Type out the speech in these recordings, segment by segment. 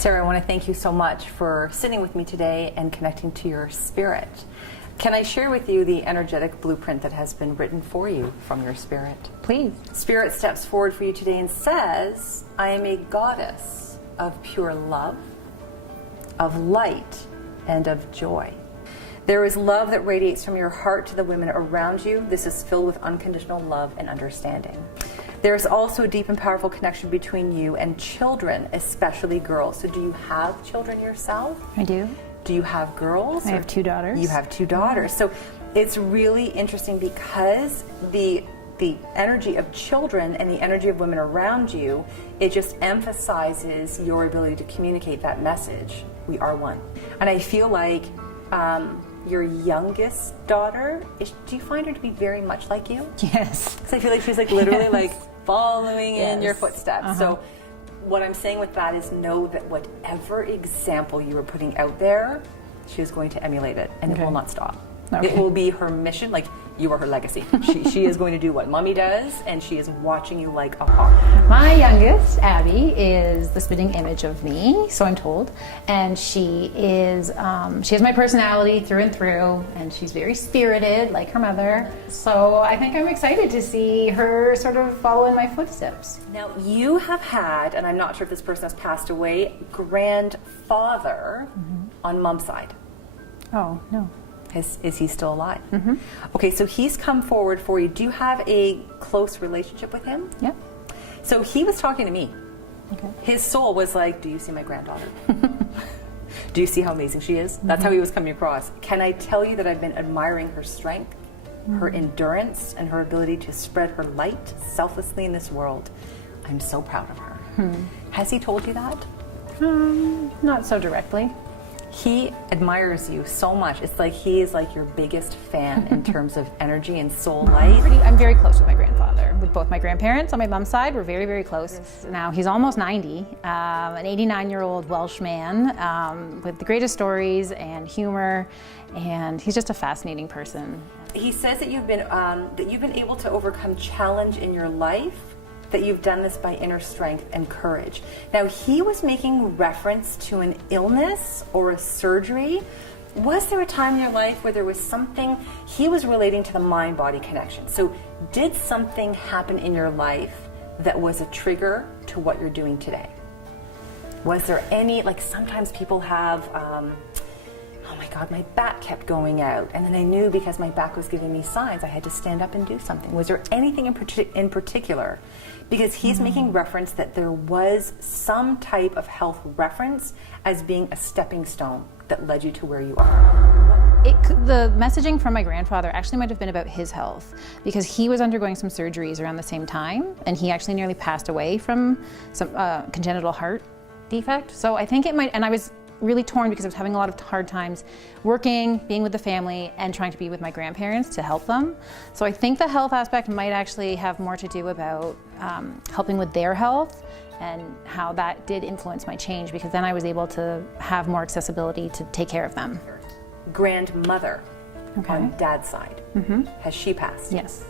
Sarah, I want to thank you so much for sitting with me today and connecting to your spirit. Can I share with you the energetic blueprint that has been written for you from your spirit? Please. Spirit steps forward for you today and says, I am a goddess of pure love, of light, and of joy. There is love that radiates from your heart to the women around you. This is filled with unconditional love and understanding. There is also a deep and powerful connection between you and children, especially girls. So do you have children yourself? I do. Do you have girls? I have 2 daughters. You have 2 daughters. So it's really interesting because the energy of children and the energy of women around you, it just emphasizes your ability to communicate that message. We are one. And I feel like your youngest daughter, do you find her to be very much like you? Yes. Because I feel like she's like literally like following in your footsteps. Uh-huh. So what I'm saying with that is know that whatever example you are putting out there, she is going to emulate it, and it will not stop. Okay. It will be her mission, like you are her legacy. She is going to do what mommy does, and she is watching you like a hawk. My youngest, Abby, is the spitting image of me, so I'm told, and she has my personality through and through, and she's very spirited, like her mother. So I think I'm excited to see her sort of follow in my footsteps. Now you have had, and I'm not sure if this person has passed away, grandfather on mom's side. Oh, no. Is he still alive? Mm-hmm. Okay, so he's come forward for you. Do you have a close relationship with him? Yep. So he was talking to me. Okay. His soul was like, do you see my granddaughter? Do you see how amazing she is? That's how he was coming across. Can I tell you that I've been admiring her strength, her endurance, and her ability to spread her light selflessly in this world? I'm so proud of her. Has he told you that? Not so directly. He admires you so much. It's like he is like your biggest fan in terms of energy and soul light. I'm very close with my grandfather. With both my grandparents on my mom's side, we're very, very close. Yes. Now he's almost 90, an 89-year-old Welsh man with the greatest stories and humor, and he's just a fascinating person. He says that you've been able to overcome challenge in your life, that you've done this by inner strength and courage. Now, he was making reference to an illness or a surgery. Was there a time in your life where there was something, he was relating to the mind-body connection. So did something happen in your life that was a trigger to what you're doing today? Was there any, like sometimes people have, oh my God, my back kept going out. And then I knew because my back was giving me signs I had to stand up and do something. Was there anything in particular? Because he's making reference that there was some type of health reference as being a stepping stone that led you to where you are. The messaging from my grandfather actually might have been about his health, because he was undergoing some surgeries around the same time, and he actually nearly passed away from some congenital heart defect. So I think it might, and I was really torn because I was having a lot of hard times working, being with the family, and trying to be with my grandparents to help them. So I think the health aspect might actually have more to do about helping with their health, and how that did influence my change, because then I was able to have more accessibility to take care of them. Grandmother on dad's side, has she passed? Yes.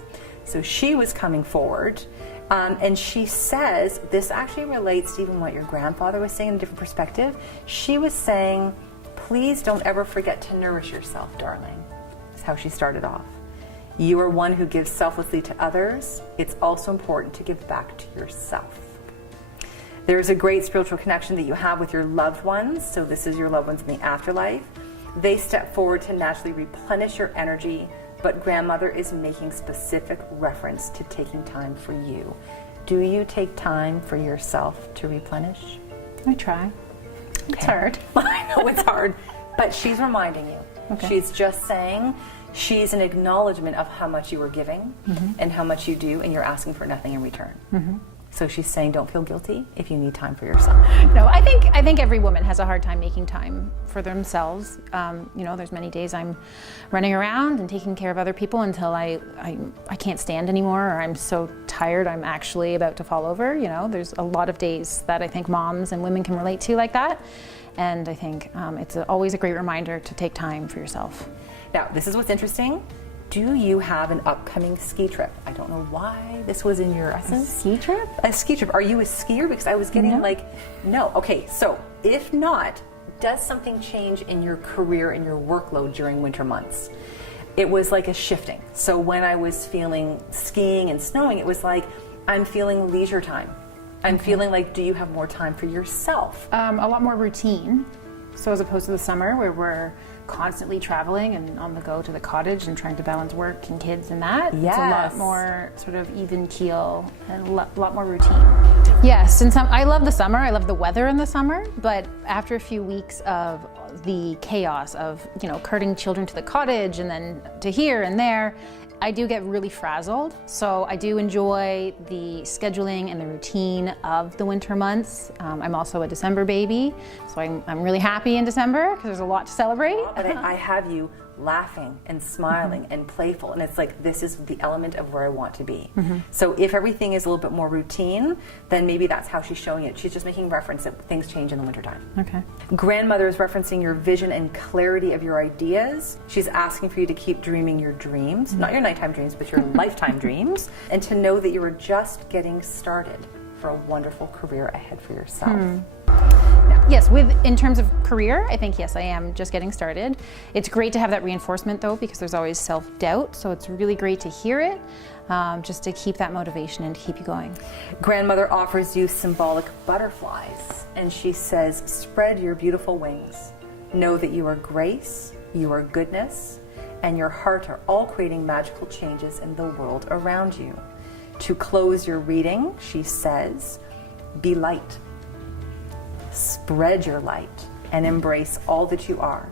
So she was coming forward, and she says, this actually relates to even what your grandfather was saying in a different perspective. She was saying, please don't ever forget to nourish yourself, darling. That's how she started off. You are one who gives selflessly to others. It's also important to give back to yourself. There's a great spiritual connection that you have with your loved ones. So this is your loved ones in the afterlife. They step forward to naturally replenish your energy, but grandmother is making specific reference to taking time for you. Do you take time for yourself to replenish? I try. Okay. It's hard. I know it's hard, but she's reminding you. Okay. She's just saying, she's an acknowledgement of how much you are giving and how much you do, and you're asking for nothing in return. So she's saying, don't feel guilty if you need time for yourself. No, I think every woman has a hard time making time for themselves. You know, there's many days I'm running around and taking care of other people until I can't stand anymore, or I'm so tired I'm actually about to fall over. You know, there's a lot of days that I think moms and women can relate to like that. And I think it's always a great reminder to take time for yourself. Now, this is what's interesting. do you have an upcoming ski trip? I don't know why this was in your essence. Ski trip? A ski trip. Are you a skier? Because I was getting no. Okay, so if not, does something change in your career and your workload during winter months? It was like a shifting. So when I was feeling skiing and snowing, it was like, I'm feeling leisure time. I'm feeling like, do you have more time for yourself? A lot more routine. So as opposed to the summer where we're constantly traveling and on the go to the cottage and trying to balance work and kids and that, it's a lot more sort of even keel and a lot more routine. Yes, and I love the summer. I love the weather in the summer, but after a few weeks of the chaos of, carting children to the cottage and then to here and there, I do get really frazzled. So I do enjoy the scheduling and the routine of the winter months. I'm also a December baby, so I'm really happy in December because there's a lot to celebrate. But I have you laughing and smiling and playful, and it's like, this is the element of where I want to be. So if everything is a little bit more routine, then maybe that's how she's showing it. She's just making reference that things change in the wintertime. Okay. Grandmother is referencing your vision and clarity of your ideas. She's asking for you to keep dreaming your dreams, not your nighttime dreams, but your lifetime dreams, and to know that you are just getting started for a wonderful career ahead for yourself. Yes, in terms of career, I think, yes, I am just getting started. It's great to have that reinforcement, though, because there's always self-doubt, so it's really great to hear it, just to keep that motivation and to keep you going. Grandmother offers you symbolic butterflies, and she says, spread your beautiful wings. Know that you are grace, you are goodness, and your heart are all creating magical changes in the world around you. To close your reading, she says, be light. Spread your light and embrace all that you are.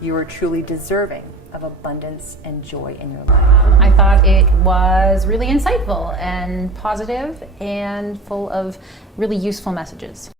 You are truly deserving of abundance and joy in your life. I thought it was really insightful and positive and full of really useful messages.